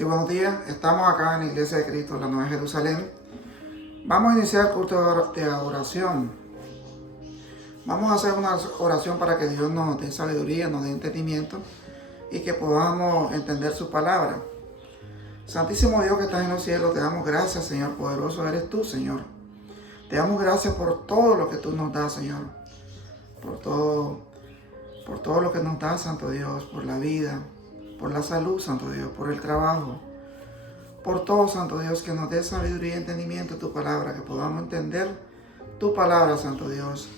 Sí, buenos días. Estamos acá en la Iglesia de Cristo, la Nueva Jerusalén. Vamos a iniciar el culto de adoración. Vamos a hacer una oración para que Dios nos dé sabiduría, nos dé entendimiento y que podamos entender su palabra. Santísimo Dios que estás en los cielos, te damos gracias, Señor. Poderoso eres tú, Señor. Te damos gracias por todo lo que tú nos das, Señor. Por todo lo que nos das, Santo Dios, por la vida, por la salud, Santo Dios, por el trabajo, por todo, Santo Dios, que nos dé sabiduría y entendimiento de tu palabra, que podamos entender tu palabra, Santo Dios.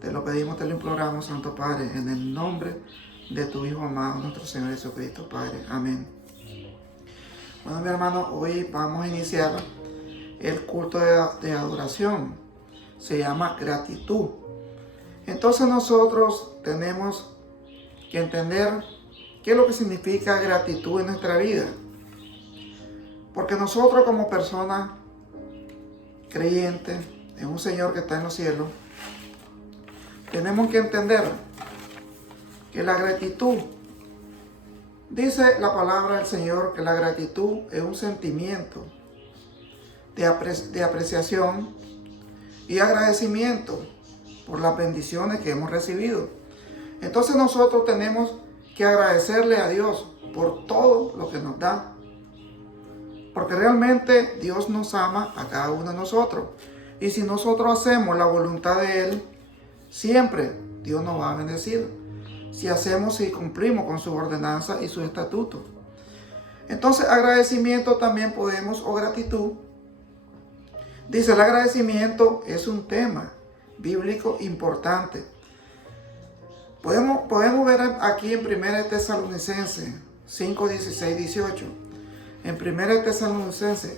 Te lo pedimos, te lo imploramos, Santo Padre, en el nombre de tu Hijo amado, nuestro Señor Jesucristo, Padre. Amén. Bueno, mi hermano, hoy vamos a iniciar el culto de adoración. Se llama gratitud. Entonces nosotros tenemos que entender qué es lo que significa gratitud en nuestra vida. Porque nosotros como personas creyentes en un Señor que está en los cielos, tenemos que entender que la gratitud, dice la palabra del Señor, que la gratitud es un sentimiento de apreciación y agradecimiento por las bendiciones que hemos recibido. Entonces nosotros tenemos que agradecerle a Dios por todo lo que nos da. Porque realmente Dios nos ama a cada uno de nosotros. Y si nosotros hacemos la voluntad de Él, siempre Dios nos va a bendecir. Si cumplimos con su ordenanza y su estatuto. Entonces agradecimiento también podemos, o gratitud. Dice, el agradecimiento es un tema bíblico importante. Podemos ver aquí en 1 Tesalonicenses 5, 16, 18. En 1 Tesalonicenses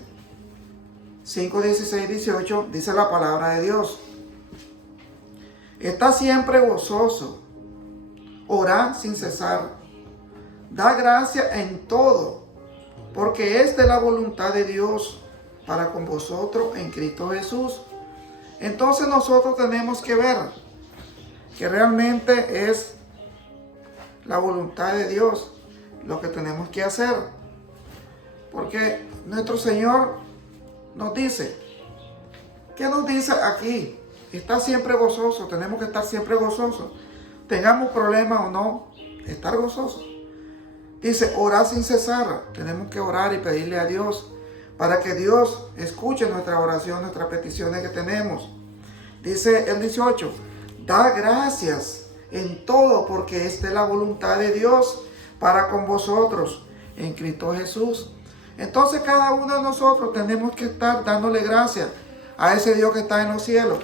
5, 16, 18 dice la palabra de Dios. Está siempre gozoso, orad sin cesar, da gracia en todo, porque esta es la voluntad de Dios para con vosotros en Cristo Jesús. Entonces nosotros tenemos que ver que realmente es la voluntad de Dios lo que tenemos que hacer. Porque nuestro Señor nos dice, ¿qué nos dice aquí? Está siempre gozoso, tenemos que estar siempre gozosos. Tengamos problemas o no, estar gozosos. Dice, orar sin cesar. Tenemos que orar y pedirle a Dios para que Dios escuche nuestra oración, nuestras peticiones que tenemos. Dice el 18, da gracias en todo porque esta es la voluntad de Dios para con vosotros en Cristo Jesús. Entonces cada uno de nosotros tenemos que estar dándole gracias a ese Dios que está en los cielos,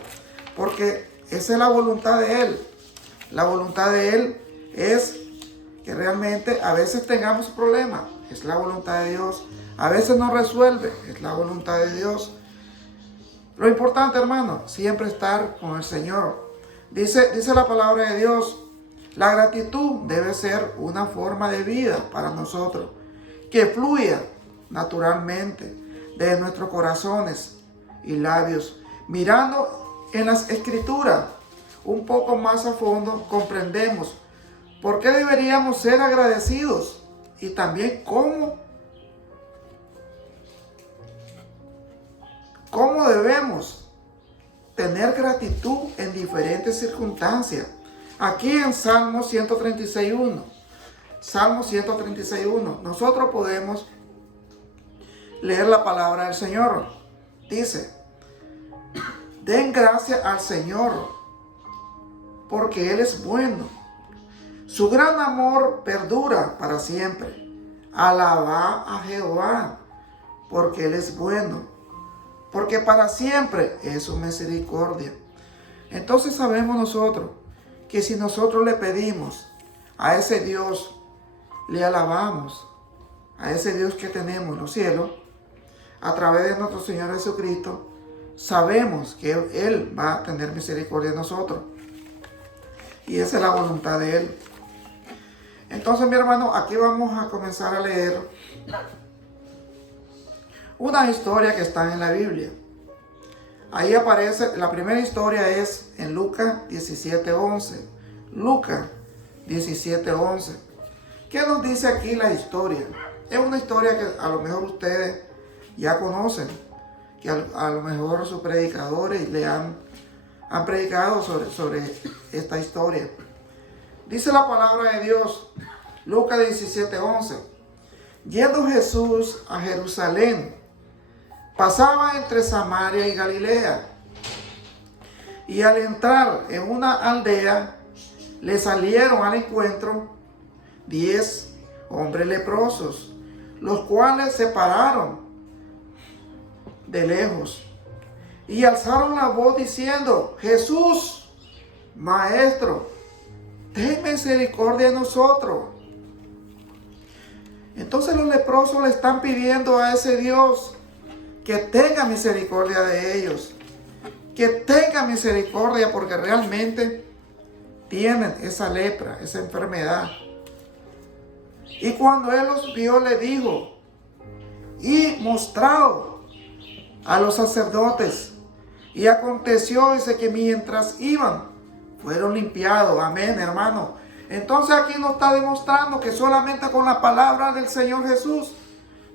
porque esa es la voluntad de Él. La voluntad de Él es que realmente a veces tengamos problemas, es la voluntad de Dios. A veces no resuelve, es la voluntad de Dios. Lo importante, hermano, siempre estar con el Señor. Dice la palabra de Dios, la gratitud debe ser una forma de vida para nosotros, que fluya naturalmente de nuestros corazones y labios. Mirando en las Escrituras un poco más a fondo, comprendemos por qué deberíamos ser agradecidos y también cómo debemos tener gratitud en diferentes circunstancias. Aquí en Salmo 136.1, Salmo 136.1, nosotros podemos leer la palabra del Señor. Dice, den gracias al Señor, porque Él es bueno. Su gran amor perdura para siempre. Alabad a Jehová, porque Él es bueno, porque para siempre es su misericordia. Entonces sabemos nosotros que si nosotros le pedimos a ese Dios, le alabamos, a ese Dios que tenemos en los cielos, a través de nuestro Señor Jesucristo, sabemos que Él va a tener misericordia de nosotros. Y esa es la voluntad de Él. Entonces, mi hermano, aquí vamos a comenzar a leer una historia que está en la Biblia. Ahí aparece, la primera historia es en Lucas 17:11. Lucas 17:11. ¿Qué nos dice aquí la historia? Es una historia que a lo mejor ustedes ya conocen, que a lo mejor sus predicadores le han predicado sobre esta historia. Dice la palabra de Dios, Lucas 17:11. Yendo Jesús a Jerusalén, pasaba entre Samaria y Galilea. Y al entrar en una aldea, le salieron al encuentro 10 hombres leprosos, los cuales se pararon de lejos y alzaron la voz diciendo: Jesús, Maestro, ten misericordia de nosotros. Entonces los leprosos le están pidiendo a ese Dios que tenga misericordia de ellos, que tenga misericordia, porque realmente tienen esa lepra, esa enfermedad. Y cuando él los vio, le dijo, y mostrado a los sacerdotes, y aconteció, dice, que mientras iban, fueron limpiados. Amén, hermano. Entonces aquí nos está demostrando que solamente con la palabra del Señor Jesús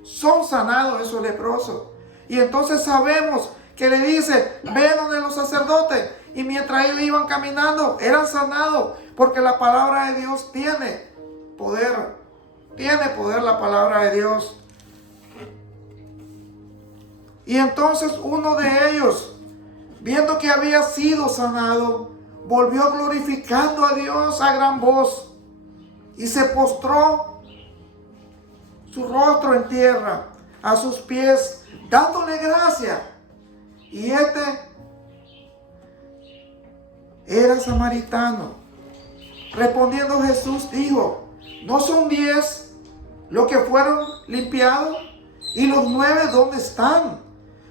son sanados esos leprosos. Y entonces sabemos que le dice, ven donde los sacerdotes. Y mientras ellos iban caminando, eran sanados. Porque la palabra de Dios tiene poder. Tiene poder la palabra de Dios. Y entonces uno de ellos, viendo que había sido sanado, volvió glorificando a Dios a gran voz. Y se postró su rostro en tierra, a sus pies, dándole gracia. Y este era samaritano. Respondiendo Jesús dijo, ¿no son 10 los que fueron limpiados? ¿Y los 9 dónde están?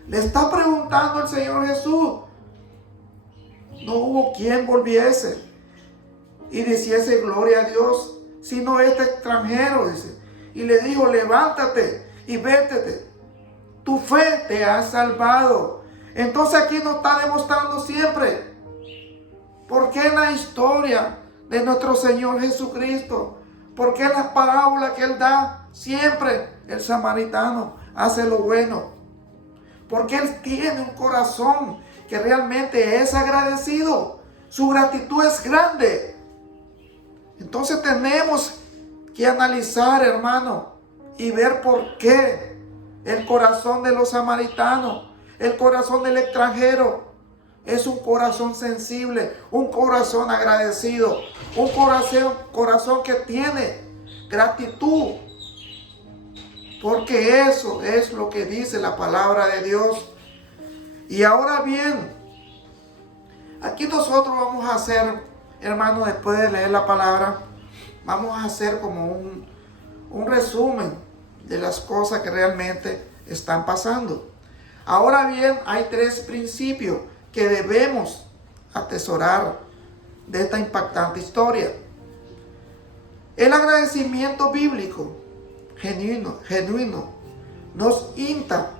Le está preguntando el Señor Jesús. No hubo quien volviese y diciese gloria a Dios, sino este extranjero, dice. Y le dijo, levántate y vete, tu fe te ha salvado. Entonces aquí nos está demostrando siempre por qué en la historia de nuestro Señor Jesucristo, por qué en las parábolas que Él da, siempre el samaritano hace lo bueno. Porque Él tiene un corazón que realmente es agradecido. Su gratitud es grande. Entonces tenemos que analizar, hermano, y ver por qué el corazón de los samaritanos, el corazón del extranjero, es un corazón sensible, un corazón agradecido, un corazón que tiene gratitud. Porque eso es lo que dice la palabra de Dios. Y ahora bien, aquí nosotros vamos a hacer, hermano, después de leer la palabra, vamos a hacer como un resumen de las cosas que realmente están pasando. Ahora bien, hay 3 principios que debemos atesorar de esta impactante historia. El agradecimiento bíblico genuino nos insta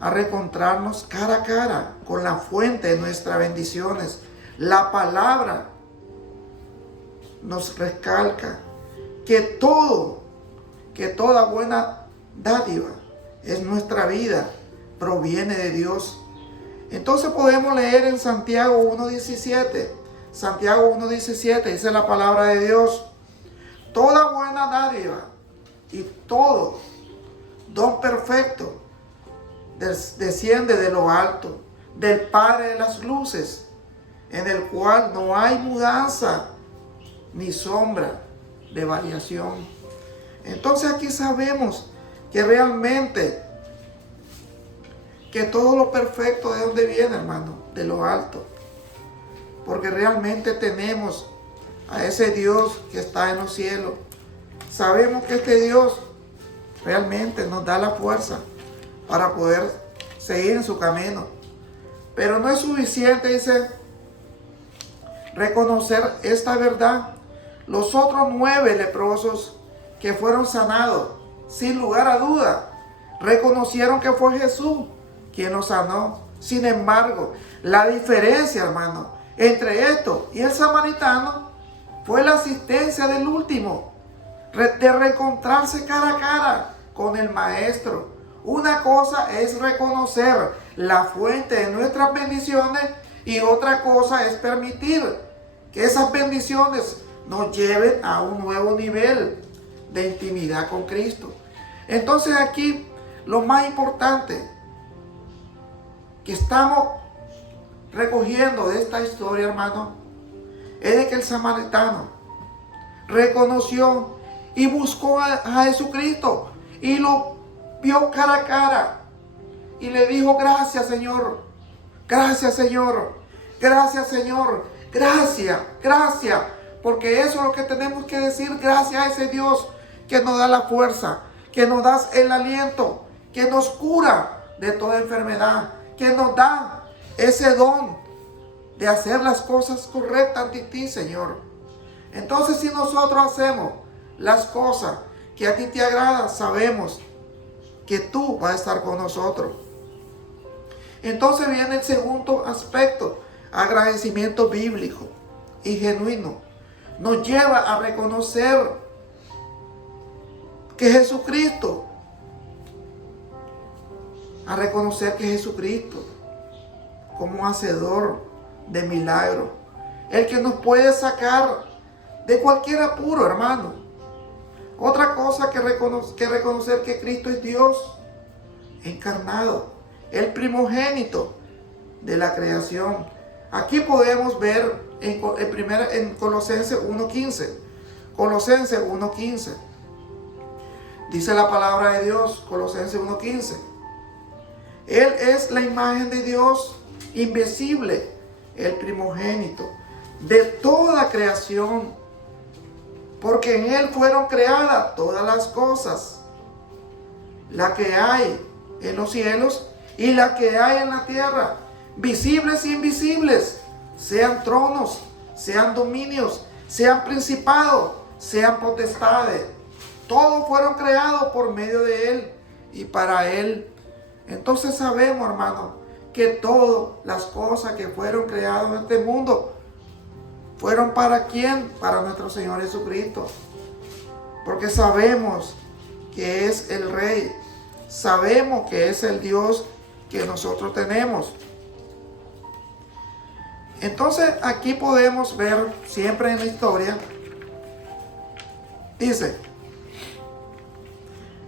a reencontrarnos cara a cara con la fuente de nuestras bendiciones. La palabra nos recalca que toda buena dádiva es nuestra vida, proviene de Dios. Entonces podemos leer en Santiago 1:17. Santiago 1:17 dice la palabra de Dios: toda buena dádiva y todo don perfecto desciende de lo alto, del Padre de las luces, en el cual no hay mudanza ni sombra de variación. Entonces aquí sabemos que realmente que todo lo perfecto, ¿de dónde viene, hermano? De lo alto. Porque realmente tenemos a ese Dios que está en los cielos. Sabemos que este Dios realmente nos da la fuerza para poder seguir en su camino. Pero no es suficiente, dice, reconocer esta verdad. Los otros 9 leprosos que fueron sanados, sin lugar a duda, reconocieron que fue Jesús quien los sanó. Sin embargo, la diferencia, hermano, entre esto y el samaritano fue la asistencia del último. de reencontrarse cara a cara con el Maestro. Una cosa es reconocer la fuente de nuestras bendiciones y otra cosa es permitir que esas bendiciones nos lleven a un nuevo nivel de intimidad con Cristo. Entonces aquí lo más importante que estamos recogiendo de esta historia, hermano, es de que el samaritano reconoció y buscó a Jesucristo y lo vio cara a cara y le dijo: gracias, Señor, gracias, Señor, gracias, Señor, gracias, gracias, porque eso es lo que tenemos que decir: gracias a ese Dios que nos da la fuerza, que nos da el aliento, que nos cura de toda enfermedad, que nos da ese don de hacer las cosas correctas ante ti, Señor. Entonces, si nosotros hacemos las cosas que a ti te agradan, sabemos que tú vas a estar con nosotros. Entonces viene el segundo aspecto: agradecimiento bíblico y genuino. Nos lleva a reconocer que Jesucristo, como hacedor de milagros, el que nos puede sacar de cualquier apuro, hermano. Otra cosa que reconocer que Cristo es Dios encarnado, el primogénito de la creación. Aquí podemos ver en Colosenses 1:15. Colosenses 1:15. Dice la palabra de Dios, Colosenses 1:15. Él es la imagen de Dios invisible, el primogénito de toda creación, porque en Él fueron creadas todas las cosas, la que hay en los cielos y la que hay en la tierra, visibles e invisibles, sean tronos, sean dominios, sean principados, sean potestades. Todos fueron creados por medio de Él y para Él. Entonces sabemos, hermano, que todas las cosas que fueron creadas en este mundo fueron ¿para quién? Para nuestro Señor Jesucristo. Porque sabemos que es el Rey. Sabemos que es el Dios que nosotros tenemos. Entonces aquí podemos ver siempre en la historia, dice: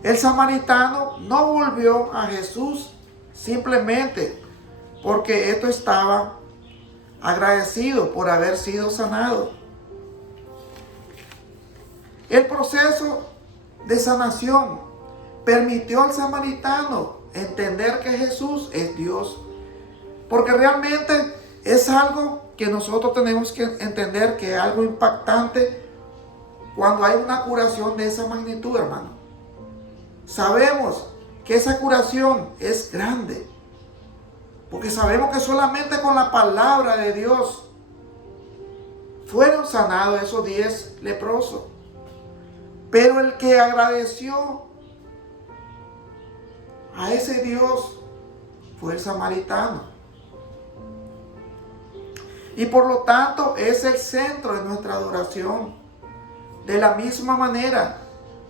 el samaritano no volvió a Jesús simplemente porque esto estaba agradecido por haber sido sanado. El proceso de sanación permitió al samaritano entender que Jesús es Dios, porque realmente es algo que nosotros tenemos que entender, que es algo impactante cuando hay una curación de esa magnitud, hermano. Sabemos que esa curación es grande, porque sabemos que solamente con la palabra de Dios fueron sanados esos 10 leprosos. Pero el que agradeció a ese Dios fue el samaritano. Y por lo tanto es el centro de nuestra adoración. De la misma manera,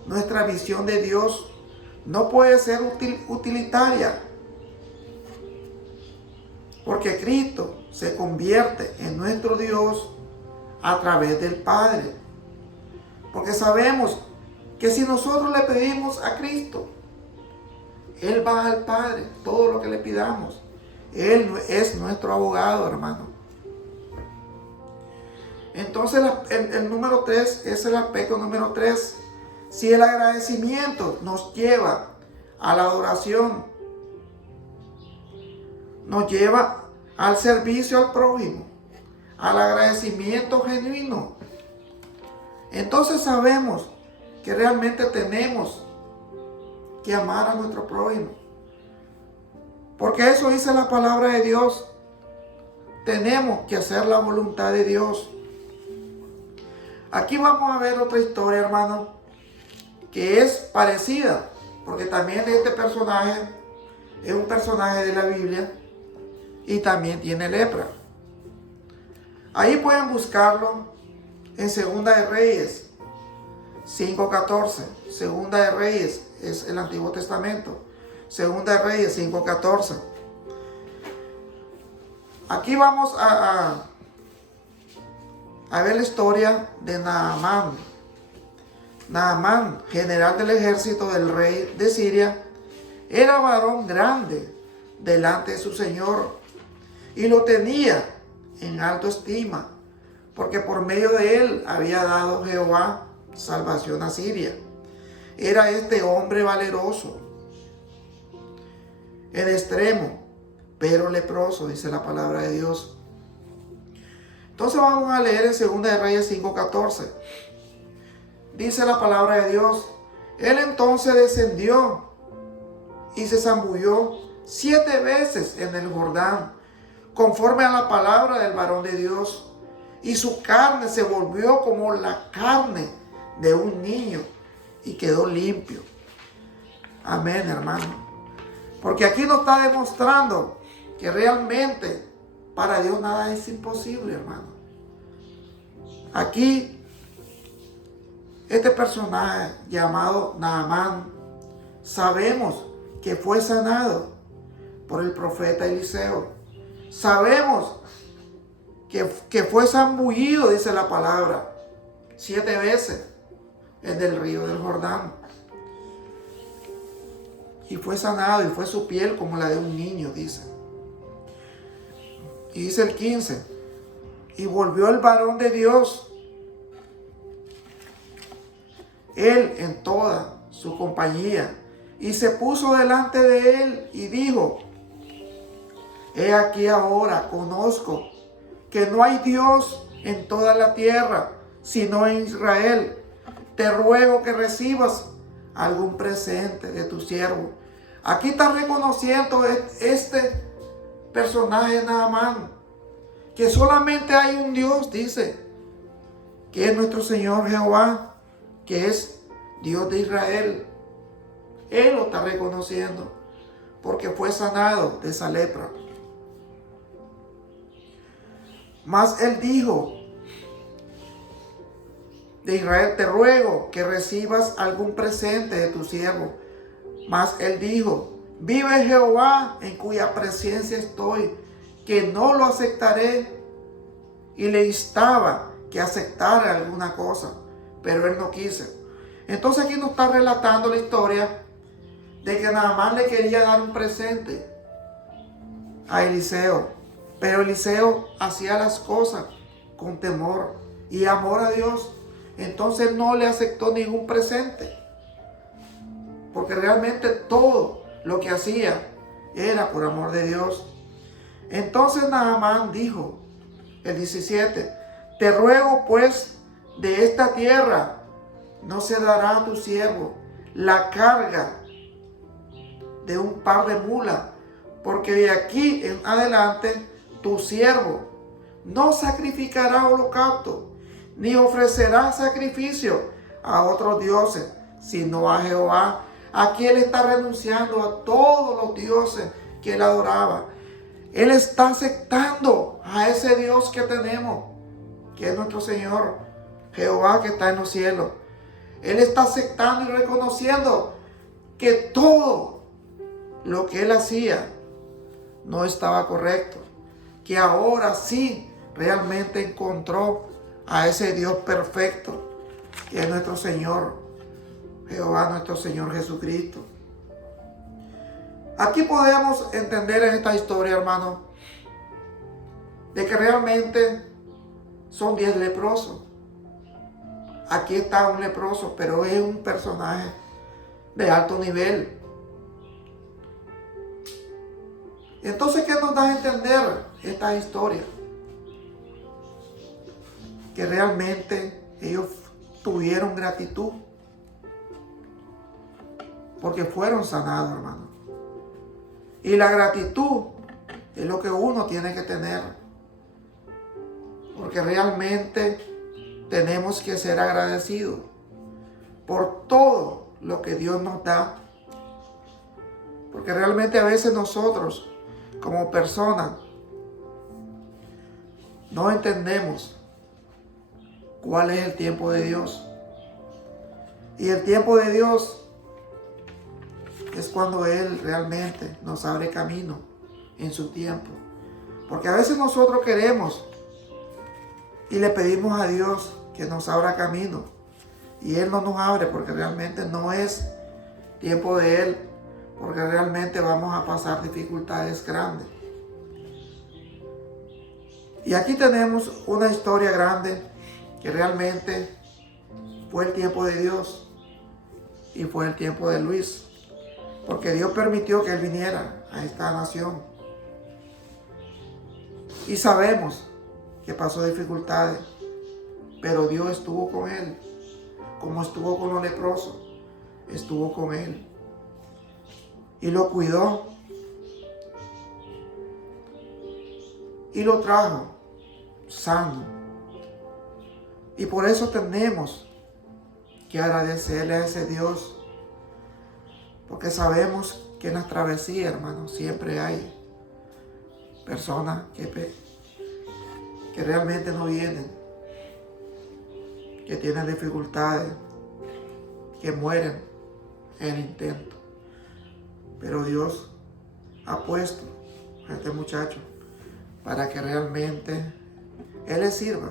nuestra visión de Dios no puede ser utilitaria, porque Cristo se convierte en nuestro Dios a través del Padre. Porque sabemos que si nosotros le pedimos a Cristo, Él va al Padre, todo lo que le pidamos. Él es nuestro abogado, hermano. Entonces el número 3 es el aspecto número 3. Si el agradecimiento nos lleva a la adoración, nos lleva al servicio al prójimo, al agradecimiento genuino, entonces sabemos que realmente tenemos que amar a nuestro prójimo. Porque eso dice la palabra de Dios. Tenemos que hacer la voluntad de Dios. Aquí vamos a ver otra historia, hermano, que es parecida, porque también este personaje es un personaje de la Biblia y también tiene lepra. Ahí pueden buscarlo en Segunda de Reyes. 5:14. Segunda de Reyes es el Antiguo Testamento. Segunda de Reyes 5:14. Aquí vamos a ver la historia de Naamán. Naamán, general del ejército del rey de Siria, era varón grande delante de su señor y lo tenía en alta estima, porque por medio de él había dado Jehová salvación a Siria. Era este hombre valeroso en extremo, pero leproso, dice la palabra de Dios. Entonces vamos a leer en 2 de Reyes 5:14. Dice la palabra de Dios: él entonces descendió y se zambulló 7 veces en el Jordán, conforme a la palabra del varón de Dios, y su carne se volvió como la carne de un niño y quedó limpio. Amén, hermano. Porque aquí nos está demostrando que realmente para Dios nada es imposible, hermano. Aquí, este personaje llamado Naamán, sabemos que fue sanado por el profeta Eliseo. Sabemos que fue zambullido, dice la palabra, 7 veces en el río del Jordán. Y fue sanado, y fue su piel como la de un niño, dice. Y dice el 15: y volvió el varón de Dios, él en toda su compañía, y se puso delante de él y dijo: he aquí ahora conozco que no hay Dios en toda la tierra, sino en Israel. Te ruego que recibas algún presente de tu siervo. Aquí está reconociendo este personaje Naamán, que solamente hay un Dios, dice, que es nuestro Señor Jehová, que es Dios de Israel. Él lo está reconociendo porque fue sanado de esa lepra. Mas él dijo de Israel: te ruego que recibas algún presente de tu siervo. Mas él dijo: vive Jehová, en cuya presencia estoy, que no lo aceptaré. Y le instaba que aceptara alguna cosa, pero él no quiso. Entonces aquí nos está relatando la historia de que Naamán le quería dar un presente a Eliseo, pero Eliseo hacía las cosas con temor y amor a Dios. Entonces no le aceptó ningún presente, porque realmente todo lo que hacía era por amor de Dios. Entonces Naamán dijo, el 17: te ruego pues, de esta tierra no se dará a tu siervo la carga de un par de mulas, porque de aquí en adelante tu siervo no sacrificará holocausto, ni ofrecerá sacrificio a otros dioses, sino a Jehová. Aquí él está renunciando a todos los dioses que él adoraba. Él está aceptando a ese Dios que tenemos, que es nuestro Señor Jehová, que está en los cielos. Él está aceptando y reconociendo que todo lo que él hacía no estaba correcto, que ahora sí realmente encontró a ese Dios perfecto, que es nuestro Señor Jehová, nuestro Señor Jesucristo. Aquí podemos entender en esta historia, hermano, de que realmente son 10 leprosos. Aquí está un leproso, pero es un personaje de alto nivel. Entonces, ¿qué nos da a entender esta historia? Que realmente ellos tuvieron gratitud, porque fueron sanados, hermano. Y la gratitud es lo que uno tiene que tener, porque realmente tenemos que ser agradecidos por todo lo que Dios nos da. Porque realmente a veces nosotros, como personas, no entendemos cuál es el tiempo de Dios. Y el tiempo de Dios es cuando Él realmente nos abre camino en su tiempo. Porque a veces nosotros queremos y le pedimos a Dios que nos abra camino. Y Él no nos abre porque realmente no es tiempo de Él. Porque realmente vamos a pasar dificultades grandes. Y aquí tenemos una historia grande que realmente fue el tiempo de Dios y fue el tiempo de Luis, porque Dios permitió que él viniera a esta nación. Y sabemos que pasó dificultades, pero Dios estuvo con él, como estuvo con los leprosos, estuvo con él y lo cuidó y lo trajo sano. Y por eso tenemos que agradecerle a ese Dios, porque sabemos que en las travesías, hermanos, siempre hay personas que realmente no vienen, que tienen dificultades, que mueren en el intento. Pero Dios ha puesto a este muchacho para que realmente Él le sirva.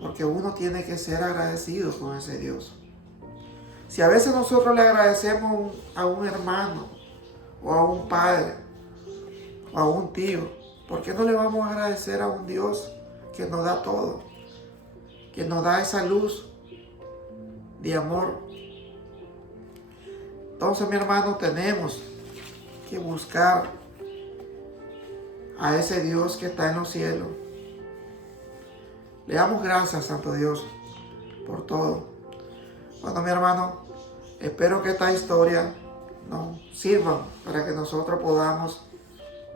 Porque uno tiene que ser agradecido con ese Dios. Si a veces nosotros le agradecemos a un hermano, o a un padre, o a un tío, ¿por qué no le vamos a agradecer a un Dios que nos da todo? Que nos da esa luz de amor. Entonces, mi hermano, tenemos que buscar a ese Dios que está en los cielos. Le damos gracias, Santo Dios, por todo. Bueno, mi hermano, espero que esta historia nos sirva para que nosotros podamos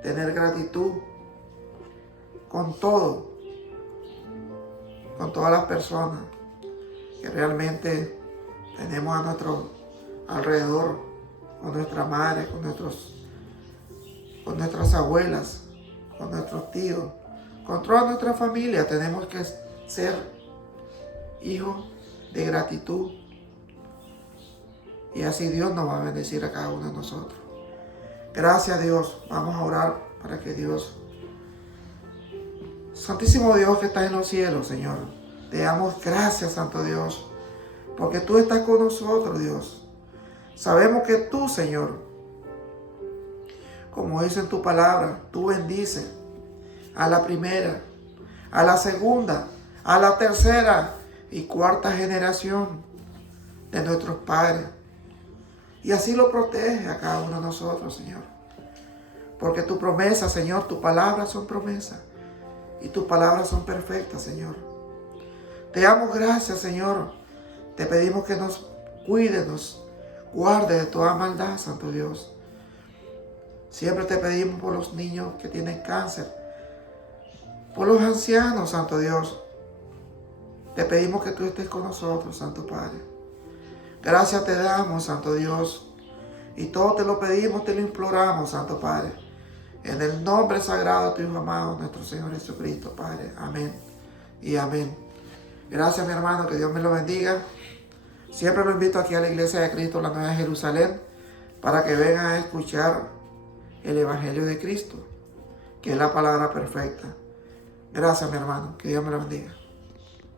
tener gratitud con todo, con todas las personas que realmente tenemos a nuestro alrededor, con nuestra madre, con nuestras abuelas, con nuestros tíos, con toda nuestra familia. Tenemos que ser hijos de gratitud. Y así Dios nos va a bendecir a cada uno de nosotros. Gracias a Dios. Vamos a orar para que Dios, Santísimo Dios que estás en los cielos, Señor, te damos gracias, Santo Dios, porque tú estás con nosotros, Dios. Sabemos que tú, Señor, como dice en tu palabra, tú bendices a la primera, a la segunda, a la tercera y cuarta generación de nuestros padres. Y así lo protege a cada uno de nosotros, Señor. Porque tu promesa, Señor, tus palabras son promesas. Y tus palabras son perfectas, Señor. Te damos gracias, Señor. Te pedimos que nos cuide, nos guarde de toda maldad, Santo Dios. Siempre te pedimos por los niños que tienen cáncer, por los ancianos, Santo Dios. Te pedimos que tú estés con nosotros, Santo Padre. Gracias te damos, Santo Dios. Y todo te lo pedimos, te lo imploramos, Santo Padre. En el nombre sagrado de tu Hijo amado, nuestro Señor Jesucristo, Padre. Amén y amén. Gracias, mi hermano, que Dios me lo bendiga. Siempre lo invito aquí a la Iglesia de Cristo, la Nueva Jerusalén, para que vengan a escuchar el Evangelio de Cristo, que es la palabra perfecta. Gracias, mi hermano, que Dios me lo bendiga.